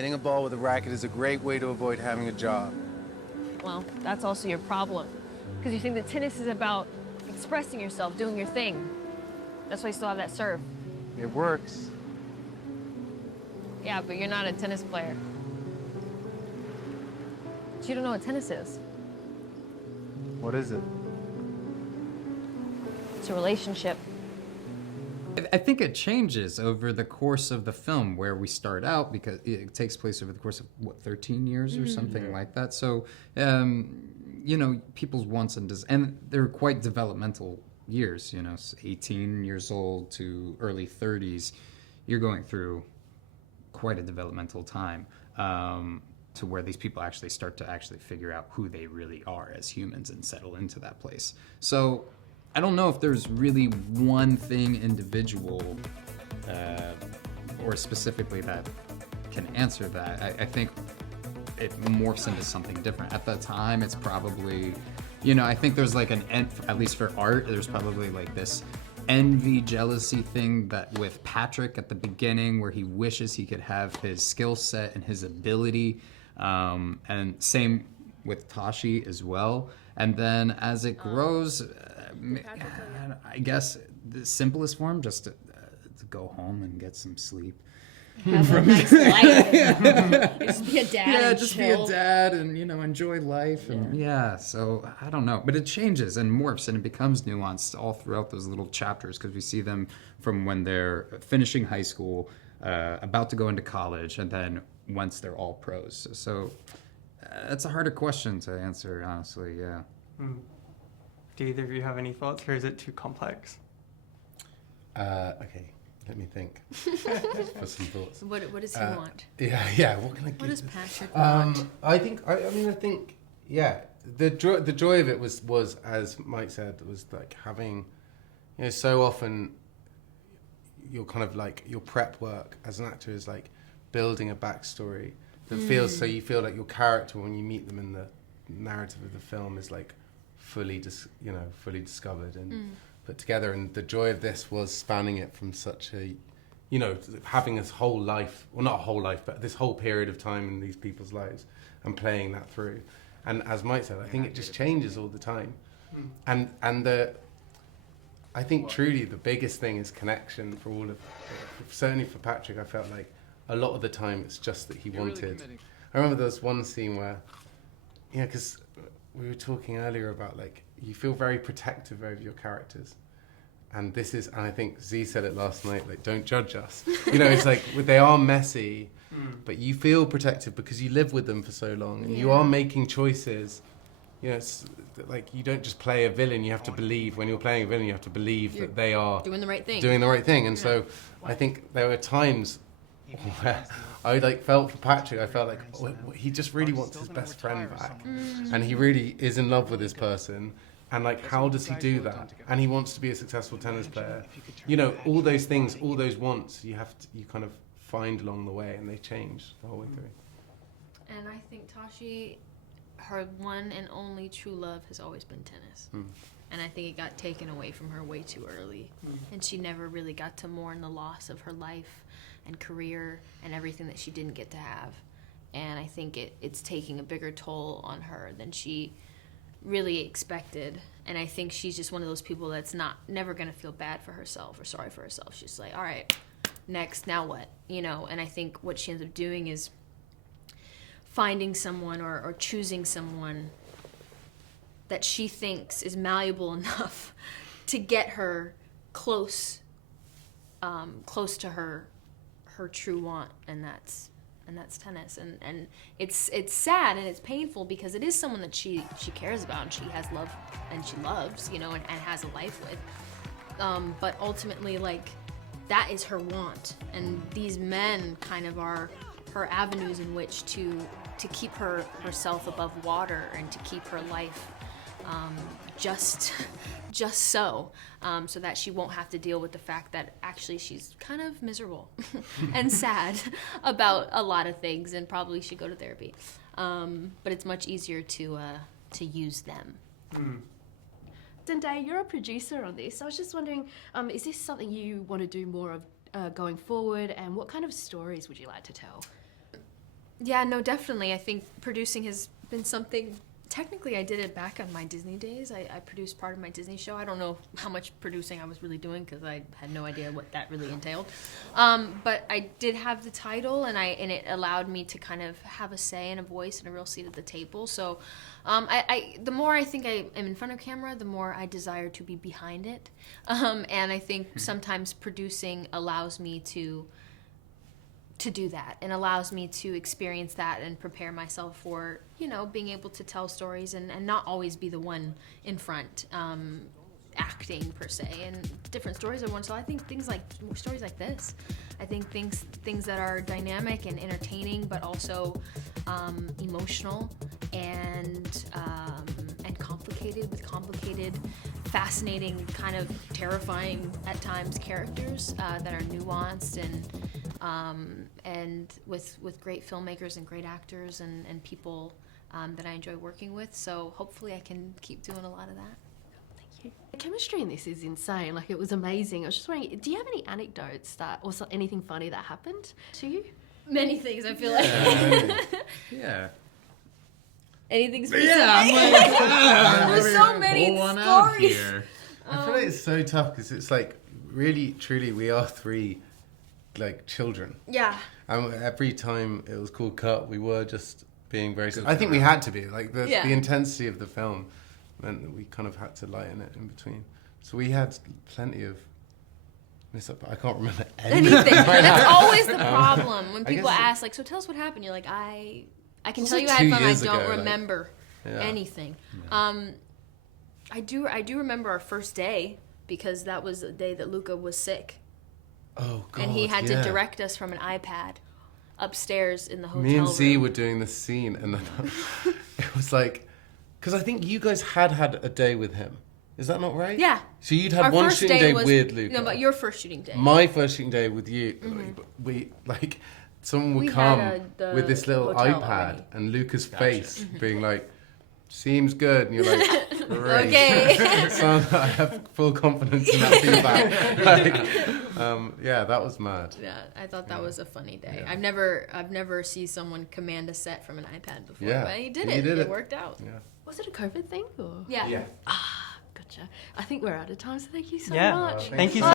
Hitting a ball with a racket is a great way to avoid having a job. Well, that's also your problem. Because you think that tennis is about expressing yourself, doing your thing. That's why you still have that serve. It works. Yeah, but you're not a tennis player. So you don't know what tennis is. What is it? It's a relationship. I think it changes over the course of the film, where we start out, because it takes place over the course of, 13 years or something like that. So, people's wants and they're quite developmental years, 18 years old to early 30s. You're going through quite a developmental time to where these people actually start to figure out who they really are as humans and settle into that place. So I don't know if there's really one thing individual or specifically that can answer that. I think it morphs into something different. At the time, it's probably, I think there's like at least for art, there's probably like this envy, jealousy thing that with Patrick at the beginning, where he wishes he could have his skill set and his ability, and same with Tashi as well. And then as it grows, I guess the simplest form, just to go home and get some sleep. Have a nice life. Just be a dad. Yeah, and just chill. be a dad and enjoy life and so I don't know, but it changes and morphs and it becomes nuanced all throughout those little chapters, because we see them from when they're finishing high school, about to go into college, and then once they're all pros. So that's a harder question to answer, honestly. Yeah. Do either of you have any thoughts, or is it too complex? Okay. Let me think for some thoughts. What does he want? Yeah. What can I give? What does Patrick want? I think. Yeah. The joy of it was as Mike said, was like having, so often your kind of like your prep work as an actor is like building a backstory that feels, so you feel like your character when you meet them in the narrative of the film is like fully discovered and put together. And the joy of this was spanning it from such a, having this whole life, well, not a whole life, but this whole period of time in these people's lives and playing that through. And as Mike said, I think it just changes all the time. And I think truly the biggest thing is connection for all of, certainly for Patrick, I felt like a lot of the time it's just that he wanted. I remember there was one scene where, because we were talking earlier about like, you feel very protective over your characters. And I think Z said it last night, like, don't judge us. It's like, they are messy, but you feel protective because you live with them for so long and you are making choices. It's like, you don't just play a villain, you have to believe, when you're playing a villain, you have to believe that they are doing the right thing. And so I think there were times where I like felt for Patrick, I felt like he just really wants his best friend back. And he really is in love with this person. And like, how does he do that? And he wants to be a successful tennis player. All those things, all those wants, you kind of find along the way, and they change the whole way through. And I think Tashi, her one and only true love has always been tennis. And I think it got taken away from her way too early. And she never really got to mourn the loss of her life and career and everything that she didn't get to have. And I think it's taking a bigger toll on her than she really expected. And I think she's just one of those people that's never gonna feel bad for herself or sorry for herself. She's like, all right, next, now what? And I think what she ends up doing is finding someone or choosing someone that she thinks is malleable enough to get her close to her true want, and that's tennis. And it's sad and it's painful because it is someone that she cares about and she has love and she loves, and has a life with. But ultimately, like, that is her want, and these men kind of are her avenues in which to keep herself above water and to keep her life just so that she won't have to deal with the fact that actually she's kind of miserable and sad about a lot of things and probably should go to therapy. But it's much easier to use them. Zendaya, you're a producer on this. I was just wondering, is this something you want to do more of going forward, and what kind of stories would you like to tell? Yeah, no, definitely. I think producing has been something. Technically, I did it back on my Disney days. I produced part of my Disney show. I don't know how much producing I was really doing because I had no idea what that really entailed. But I did have the title, and it allowed me to kind of have a say and a voice and a real seat at the table. So, the more I think I am in front of camera, the more I desire to be behind it. And I think sometimes producing allows me to do that and allows me to experience that and prepare myself for, being able to tell stories and not always be the one in front acting per se. And different stories are one. So I think stories like this, I think things that are dynamic and entertaining, but also emotional and complicated with complicated, fascinating, kind of terrifying at times characters that are nuanced and with great filmmakers and great actors and people that I enjoy working with. So hopefully I can keep doing a lot of that. Thank you. The chemistry in this is insane. Like, it was amazing. I was just wondering, do you have any anecdotes or anything funny that happened to you? Many things, I feel like. Yeah. Anything specific? Yeah, I'm like, There's so many stories. I feel like it's so tough because it's like, really, truly, we are three, like, children. Yeah. And every time it was called cut, we were just being very... I think we had to be. Like, the intensity of the film meant that we kind of had to lighten it in between. So we had plenty of... I can't remember anything. That's always the problem. When people guess ask, like, so tell us what happened. You're like, I can tell like you I had 2 fun. I years don't ago, remember anything. Yeah. I do remember our first day because that was the day that Luca was sick. Oh, God, and he had to direct us from an iPad upstairs in the hotel Me and room. Z were doing this scene, and then it was like... Because I think you guys had a day with him. Is that not right? Yeah. So you'd had Our one first shooting day was, with Luca. No, but your first shooting day. My first shooting day with you, we, like, someone would come with this little hotel iPad already. and Luca's face being like, seems good. And you're like, great. Okay. So I have full confidence in that feedback. Like, yeah, that was mad. Yeah, I thought that was a funny day. Yeah. I've never seen someone command a set from an iPad before, Yeah. but he did He it. did It it. worked out. Yeah. Was it a COVID thing? Or? Yeah. Yeah. Gotcha. I think we're out of time, so thank you so Yeah. much. Thank you so